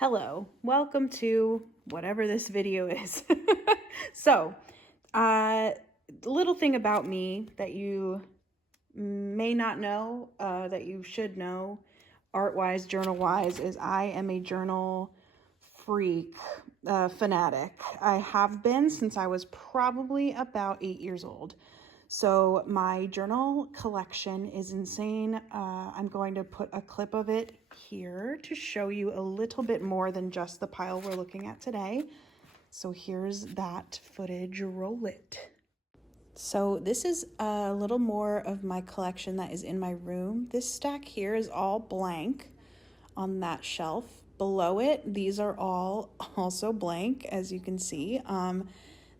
Hello, welcome to whatever this video is. So, little thing about me that you may not know, that you should know, art-wise, journal-wise, is I am a journal freak, fanatic. I have been since I was probably about 8 years old. So my journal collection is insane. I'm going to put a clip of it here to show you a little bit more than just the pile we're looking at today. So here's that footage, roll it. So this is a little more of my collection that is in my room. This stack here is all blank on that shelf. Below it, these are all also blank, as you can see.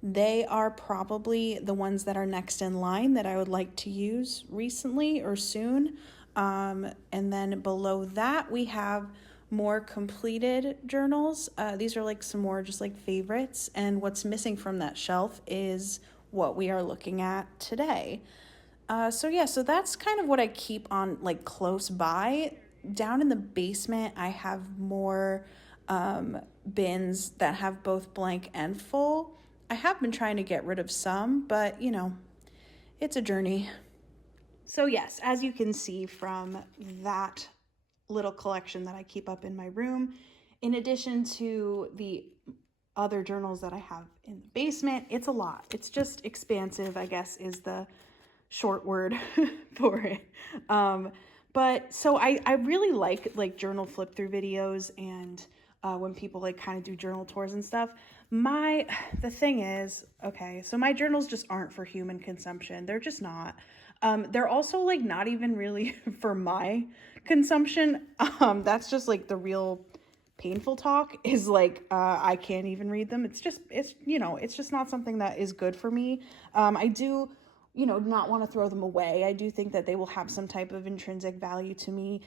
They are probably the ones that are next in line that I would like to use recently or soon. And then below that, we have more completed journals. These are like some more just like favorites. And what's missing from that shelf is what we are looking at today. So that's kind of what I keep on like close by. Down in the basement, I have more bins that have both blank and full. I have been trying to get rid of some, but you know, it's a journey. So yes, as you can see from that little collection that I keep up in my room, in addition to the other journals that I have in the basement, it's a lot. It's just expansive, I guess, is the short word for it. But so I really like journal flip through videos and when people like kind of do journal tours and stuff. The thing is, okay, so my journals just aren't for human consumption. They're just not. They're also like not even really for my consumption. That's just like the real painful talk is like, I can't even read them. It's just not something that is good for me. I do, not want to throw them away. I do think that they will have some type of intrinsic value to me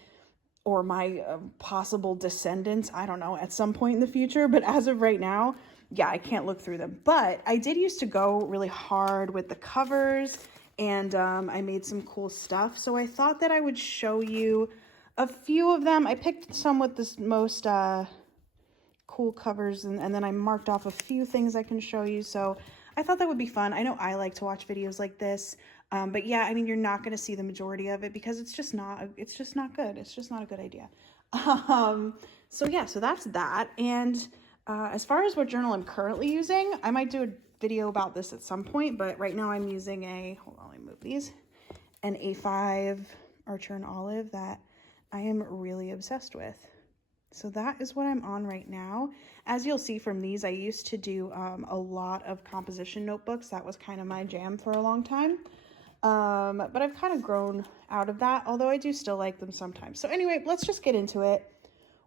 or my possible descendants, I don't know, at some point in the future. But as of right now, yeah, I can't look through them. But I did used to go really hard with the covers and I made some cool stuff. So I thought that I would show you a few of them. I picked some with the most cool covers and then I marked off a few things I can show you. So I thought that would be fun. I know I like to watch videos like this. But yeah, I mean, you're not going to see the majority of it because it's just not good. It's just not a good idea. So that's that. And as far as what journal I'm currently using, I might do a video about this at some point, but right now I'm using hold on, let me move these, an A5 Archer and Olive that I am really obsessed with. So that is what I'm on right now. As you'll see from these, I used to do a lot of composition notebooks. That was kind of my jam for a long time. But I've kind of grown out of that, although I do still like them sometimes. So anyway, let's just get into it.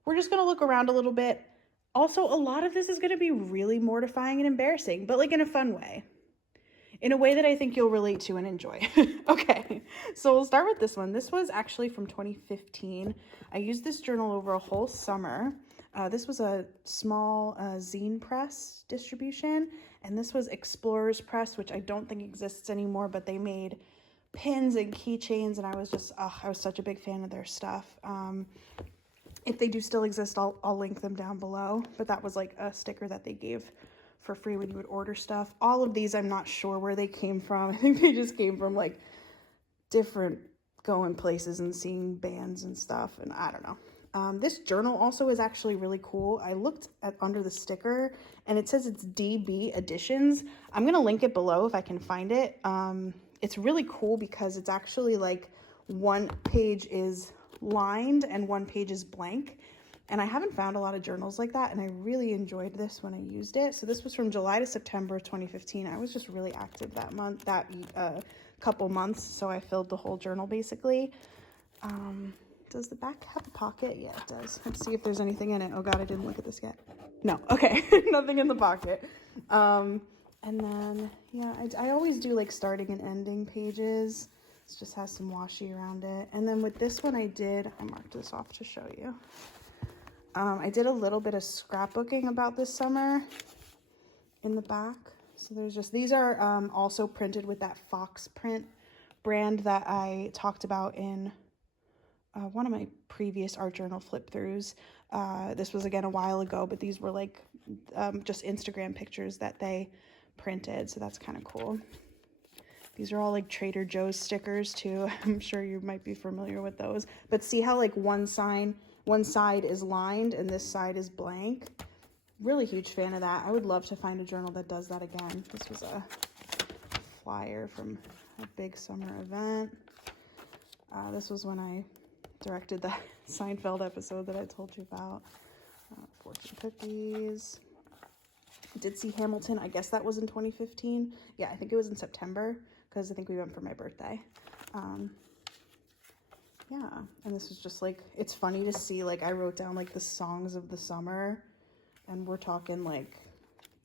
We're just going to look around a little bit. Also, a lot of this is going to be really mortifying and embarrassing, but like in a fun way. In a way that I think you'll relate to and enjoy. Okay, so we'll start with this one. This was actually from 2015. I used this journal over a whole summer. This was a small zine press distribution, and this was Explorers Press, which I don't think exists anymore, but they made pins and keychains, and I was such a big fan of their stuff. If they do still exist, I'll link them down below, but that was like a sticker that they gave for free when you would order stuff. All of these, I'm not sure where they came from. I think they just came from like different going places and seeing bands and stuff, and I don't know. This journal also is actually really cool. I looked at under the sticker and it says it's DB Editions. I'm going to link it below if I can find it. It's really cool because it's actually like one page is lined and one page is blank. And I haven't found a lot of journals like that, and I really enjoyed this when I used it. So this was from July to September 2015. I was just really active that month, couple months, so I filled the whole journal basically. Does the back have a pocket? Yeah, it does. Let's see if there's anything in it. Oh God, I didn't look at this yet. No, okay, nothing in the pocket. And then, yeah, I always do like starting and ending pages. This just has some washi around it. And then with this one I marked this off to show you. I did a little bit of scrapbooking about this summer in the back. So these are also printed with that Fox print brand that I talked about in one of my previous art journal flip throughs. This was again a while ago, but these were like just Instagram pictures that they printed, so that's kind of cool. These are all like Trader Joe's stickers too. I'm sure you might be familiar with those. But see how like one side is lined and this side is blank? Really huge fan of that. I would love to find a journal that does that again. This was a flyer from a big summer event. This was when I directed the Seinfeld episode that I told you about. Fortune cookies. I did see Hamilton. I guess that was in 2015. Yeah, I think it was in September because I think we went for my birthday. Yeah, and this was just like, it's funny to see, like, I wrote down like the songs of the summer and we're talking like,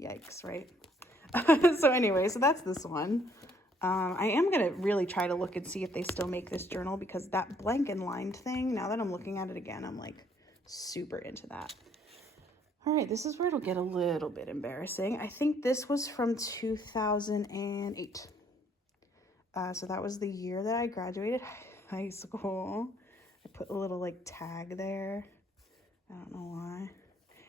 yikes, right? So anyway, so that's this one. I am going to really try to look and see if they still make this journal, because that blank and lined thing, now that I'm looking at it again, I'm like super into that. All right, this is where it'll get a little bit embarrassing. I think this was from 2008. So that was the year that I graduated high school. I put a little like tag there. I don't know why.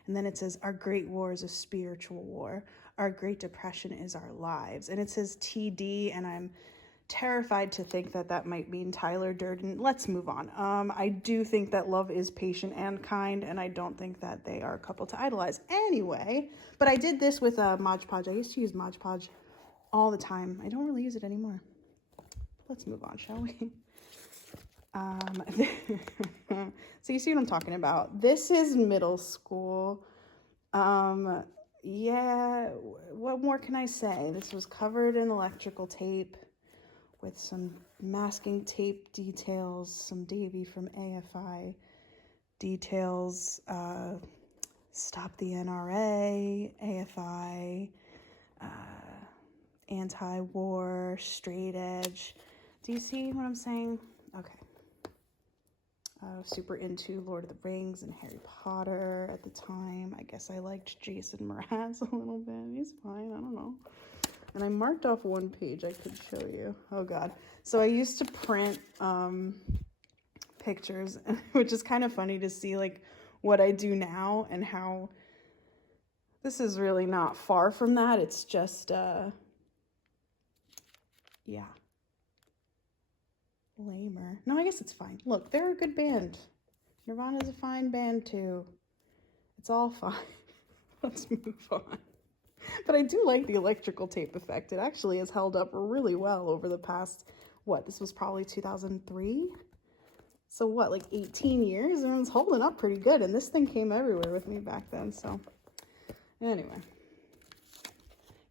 And then it says, our Great War is a spiritual war. Our Great Depression is our lives. And it says TD, and I'm terrified to think that that might mean Tyler Durden. Let's move on. I do think that love is patient and kind, and I don't think that they are a couple to idolize. Anyway, but I did this with Mod Podge. I used to use Mod Podge all the time. I don't really use it anymore. Let's move on, shall we? So you see what I'm talking about. This is middle school. Yeah, what more can I say? This was covered in electrical tape with some masking tape details, some Davy from AFI details, Stop the NRA, AFI, anti-war, straight edge. Do you see what I'm saying? Okay. I was super into Lord of the Rings and Harry Potter at the time. I guess I liked Jason Mraz a little bit. He's fine, I don't know. And I marked off one page I could show you. Oh God. So I used to print pictures, which is kind of funny to see like what I do now and how this is really not far from that. It's just, yeah. Lamer. No, I guess it's fine. Look, they're a good band. Nirvana's a fine band too. It's all fine. Let's move on. But I do like the electrical tape effect. It actually has held up really well over the past, what, this was probably 2003? So what, like 18 years? And it's holding up pretty good. And this thing came everywhere with me back then. So anyway.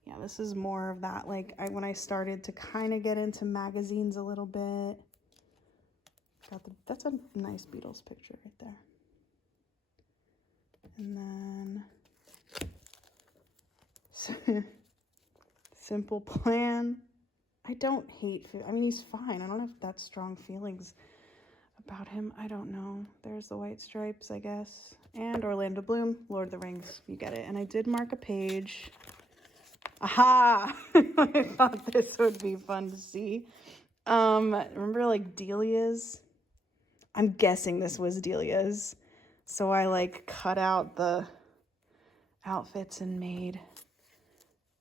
Yeah, this is more of that, like, when I started to kind of get into magazines a little bit. That's a nice Beatles picture right there. And then Simple Plan. I don't hate food. I mean, he's fine. I don't have that strong feelings about him. I don't know. There's the White Stripes, I guess. And Orlando Bloom, Lord of the Rings. You get it. And I did mark a page. Aha! I thought this would be fun to see. Remember like Delia's? I'm guessing this was Delia's. So I like cut out the outfits and made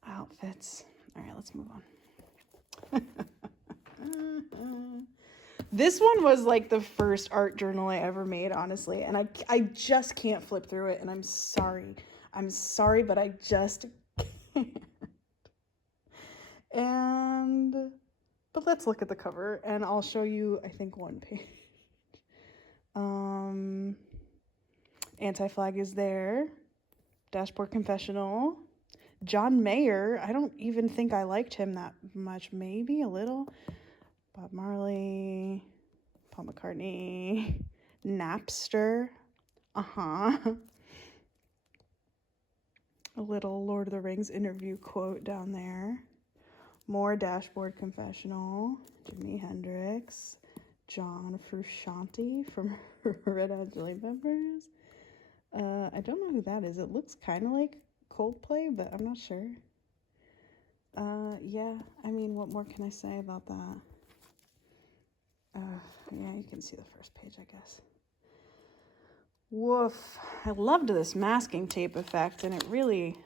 outfits. All right, let's move on. This one was like the first art journal I ever made, honestly. And I just can't flip through it. And I'm sorry. I'm sorry, but I just can't. But let's look at the cover and I'll show you, I think, one page. Anti-Flag is there. Dashboard Confessional. John Mayer. I don't even think I liked him that much. Maybe a little. Bob Marley. Paul McCartney. Napster. A little Lord of the Rings interview quote down there. More Dashboard Confessional. Jimi Hendrix. John Frusciante from Red Hot Chili Peppers. I don't know who that is. It looks kind of like Coldplay, but I'm not sure. Yeah, I mean, what more can I say about that? Yeah, you can see the first page, I guess. Woof. I loved this masking tape effect, and it really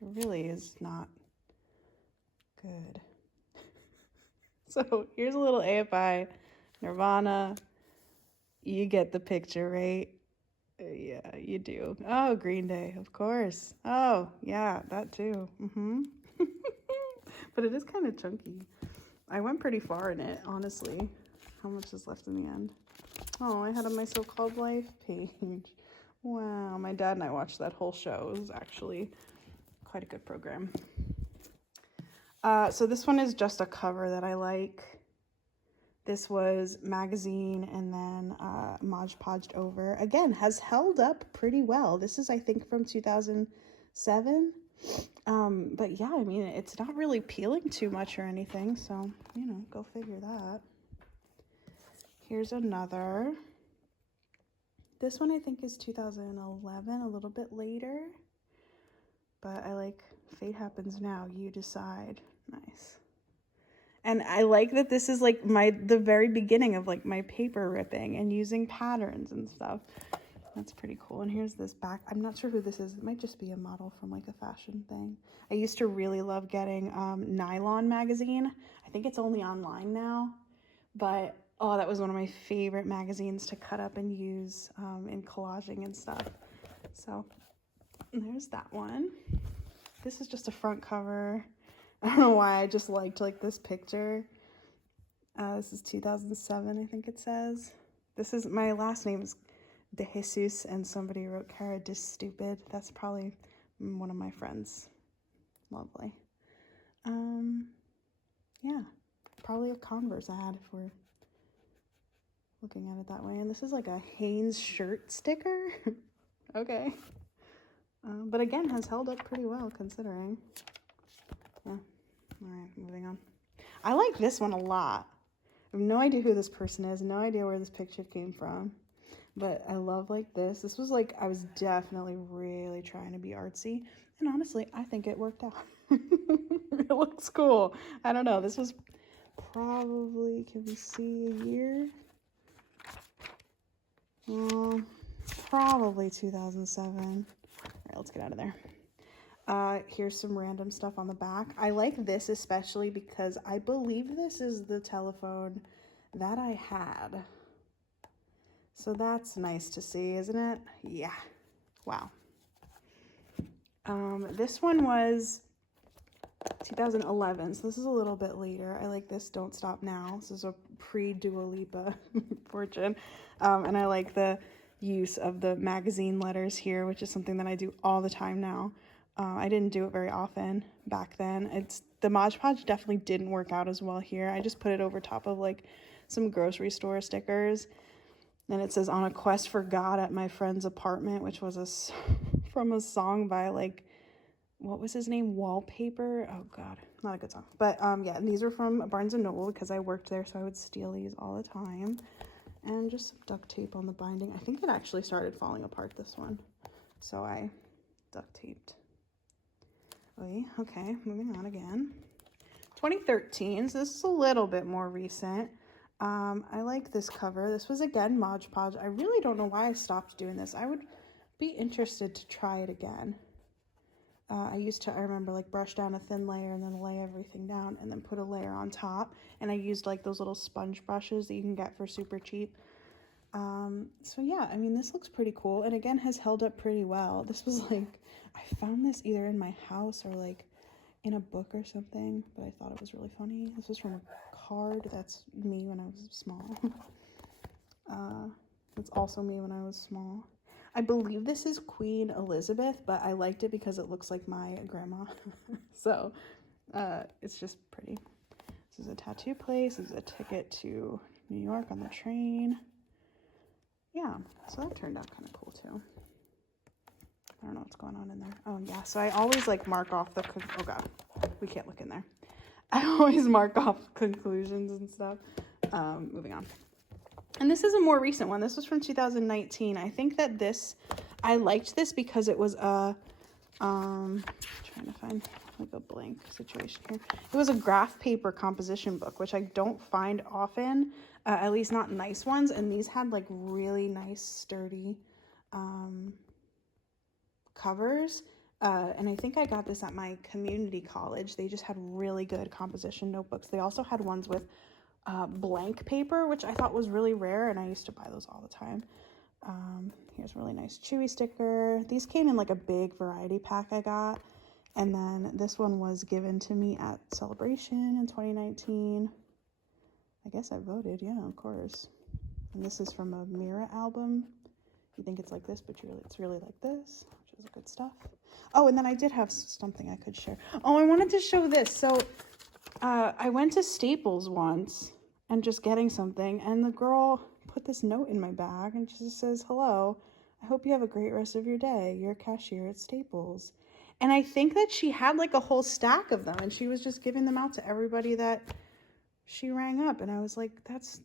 is not good. So here's a little AFI, Nirvana. You get the picture, right? Yeah, you do. Oh, Green Day, of course. Oh, yeah, that too. But it is kind of chunky. I went pretty far in it, honestly. How much is left in the end? Oh, I had on my so-called life page. Wow, my dad and I watched that whole show. It was actually quite a good program. So this one is just a cover that I like. This was magazine and then Mod Podged over. Again, has held up pretty well. This is, I think, from 2007. But yeah, I mean, it's not really peeling too much or anything. So, you know, go figure that. Here's another. This one I think is 2011, a little bit later. But I like Fate Happens Now, You Decide. Nice. And I like that this is like the very beginning of like my paper ripping and using patterns and stuff. That's pretty cool. And here's this back. I'm not sure who this is. It might just be a model from like a fashion thing. I used to really love getting Nylon magazine. I think it's only online now. But oh, that was one of my favorite magazines to cut up and use in collaging and stuff. So there's that one. This is just a front cover. I don't know why, I just liked like this picture. This is 2007, I think it says. This is, my last name is De Jesus, and somebody wrote Cara de Stupid. That's probably one of my friends. Lovely. Yeah, probably a Converse ad if we're looking at it that way. And this is like a Hanes shirt sticker. Okay. But again, has held up pretty well considering. Yeah. All right, moving on. I like this one a lot. I have no idea who this person is, no idea where this picture came from, but I love like this. This was like, I was definitely really trying to be artsy, and honestly, I think it worked out. It looks cool. I don't know. This was probably, can we see a year? Probably 2007. All right, let's get out of there. Here's some random stuff on the back. I like this especially because I believe this is the telephone that I had. So that's nice to see, isn't it? Yeah. Wow. This one was 2011, so this is a little bit later. I like this Don't Stop Now. This is a pre-Dua Lipa fortune. And I like the use of the magazine letters here, which is something that I do all the time now. I didn't do it very often back then. The Mod Podge definitely didn't work out as well here. I just put it over top of like some grocery store stickers. And it says, on a quest for God at my friend's apartment, which was from a song by like, what was his name? Wallpaper. Oh God, not a good song. But yeah, and these are from Barnes & Noble because I worked there, so I would steal these all the time. And just some duct tape on the binding. I think it actually started falling apart, this one. So I duct taped. Okay, moving on again. 2013, so this is a little bit more recent. I like this cover. This was again Mod Podge. I really don't know why I stopped doing this. I would be interested to try it again. I remember like brush down a thin layer and then lay everything down and then put a layer on top. And I used like those little sponge brushes that you can get for super cheap. So yeah, I mean, this looks pretty cool. And again, has held up pretty well. This was like, I found this either in my house or like in a book or something, but I thought it was really funny. This was from a card. That's me when I was small. That's also me when I was small. I believe this is Queen Elizabeth, but I liked it because it looks like my grandma. So it's just pretty. This is a tattoo place. This is a ticket to New York on the train. Yeah, so that turned out kind of cool too. I don't know what's going on in there. Oh yeah, so I always like mark off the, oh God, we can't look in there. I always mark off conclusions and stuff. Moving on. And this is a more recent one. This was from 2019. I think that I liked this because it was a, trying to find like a blank situation here. It was a graph paper composition book, which I don't find often, at least not nice ones. And these had like really nice, sturdy covers. And I think I got this at my community college. They just had really good composition notebooks. They also had ones with blank paper, which I thought was really rare, and I used to buy those all the time. Here's a really nice Chewy sticker. These came in like a big variety pack I got. And then this one was given to me at Celebration in 2019. I guess I voted, yeah, of course. And this is from a Mira album. You think it's like this, but it's really like this, which is good stuff. Oh, and then I did have something I could share. Oh, I wanted to show this. So I went to Staples once and just getting something, and the girl put this note in my bag, and she just says, "Hello, I hope you have a great rest of your day. You're a cashier at Staples." And I think that she had like a whole stack of them, and she was just giving them out to everybody that she rang up. And I was like, that's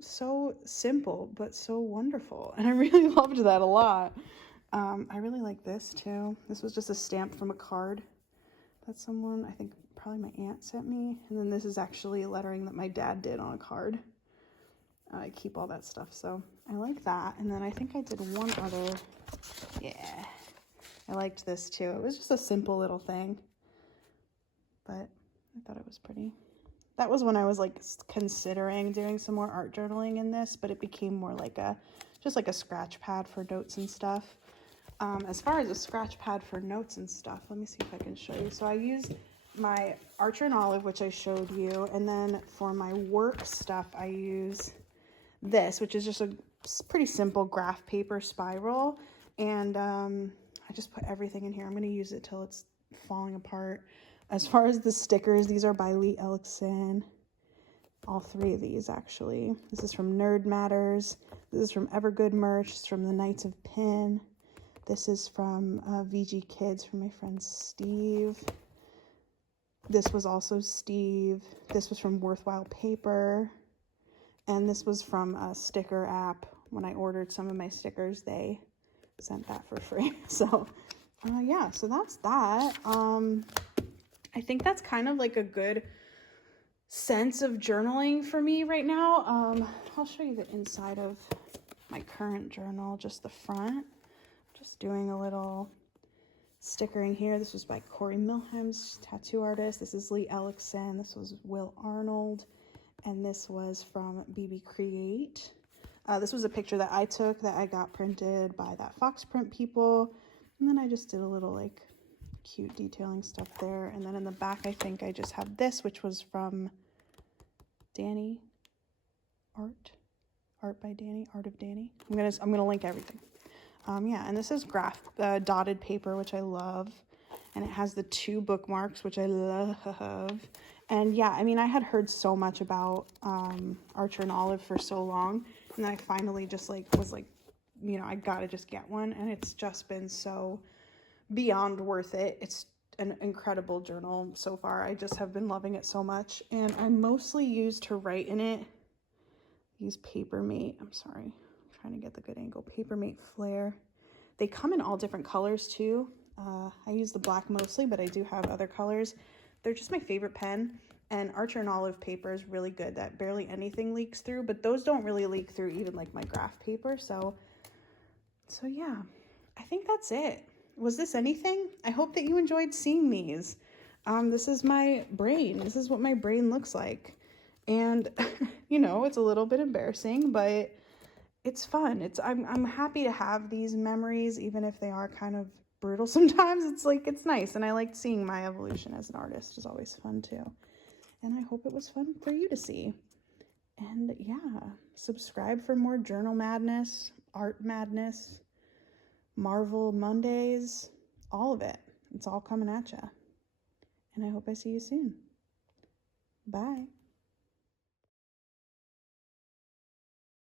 so simple, but so wonderful. And I really loved that a lot. I really like this too. This was just a stamp from a card that someone, I think probably my aunt, sent me. And then this is actually lettering that my dad did on a card. I keep all that stuff, so I like that. And then I think I did one other. Yeah, I liked this too. It was just a simple little thing, but I thought it was pretty. That was when I was like considering doing some more art journaling in this, but it became more like just like a scratch pad for notes and stuff. As far as a scratch pad for notes and stuff, let me see if I can show you. So I used my Archer and Olive, which I showed you, and then for my work stuff, I use this, which is just a pretty simple graph paper spiral, and I just put everything in here. I'm going to use it till it's falling apart. As far as the stickers, these are by Leigh Ellexson. All three of these, actually. This is from Nerdmatters. This is from Evergood Merch. It's from the Knights of Pin. This is from VG Kids, from my friend Steve. This was also Steve. This was from Worthwhile Paper. And this was from a sticker app. When I ordered some of my stickers, they sent that for free. So, yeah, so that's that. I think that's kind of like a good sense of journaling for me right now. I'll show you the inside of my current journal, just the front. Just doing a little stickering here. This was by Kori Millhimes, tattoo artist. This is Leigh Ellexson. This was Will Arnold. And this was from BB Create. This was a picture that I took that I got printed by that Fox print people. And then I just did a little like cute detailing stuff there. And then in the back, I think I just have this, which was from Danny Art by Danny, Art of Danny. I'm gonna link everything. Yeah, and this is graph dotted paper, which I love. And it has the 2 bookmarks, which I love. And yeah, I mean, I had heard so much about Archer and Olive for so long. And then I finally just like was like, you know, I gotta just get one. And it's just been so beyond worth it. It's an incredible journal so far. I just have been loving it so much. And I mostly use to write in it these Papermate. I'm sorry, I'm trying to get the good angle. Papermate Flare. They come in all different colors too. I use the black mostly, but I do have other colors. They're just my favorite pen. And Archer and Olive paper is really good. That barely anything leaks through, but those don't really leak through even like my graph paper. So yeah, I think that's it. Was this anything? I hope that you enjoyed seeing these. This is my brain. This is what my brain looks like. And, you know, it's a little bit embarrassing, but it's fun. I'm happy to have these memories, even if they are kind of brutal sometimes. It's nice. And I liked seeing my evolution as an artist. Is always fun too. And I hope it was fun for you to see. And yeah, subscribe for more journal madness, art madness, Marvel Mondays, all of it. It's all coming at ya. And I hope I see you soon. Bye.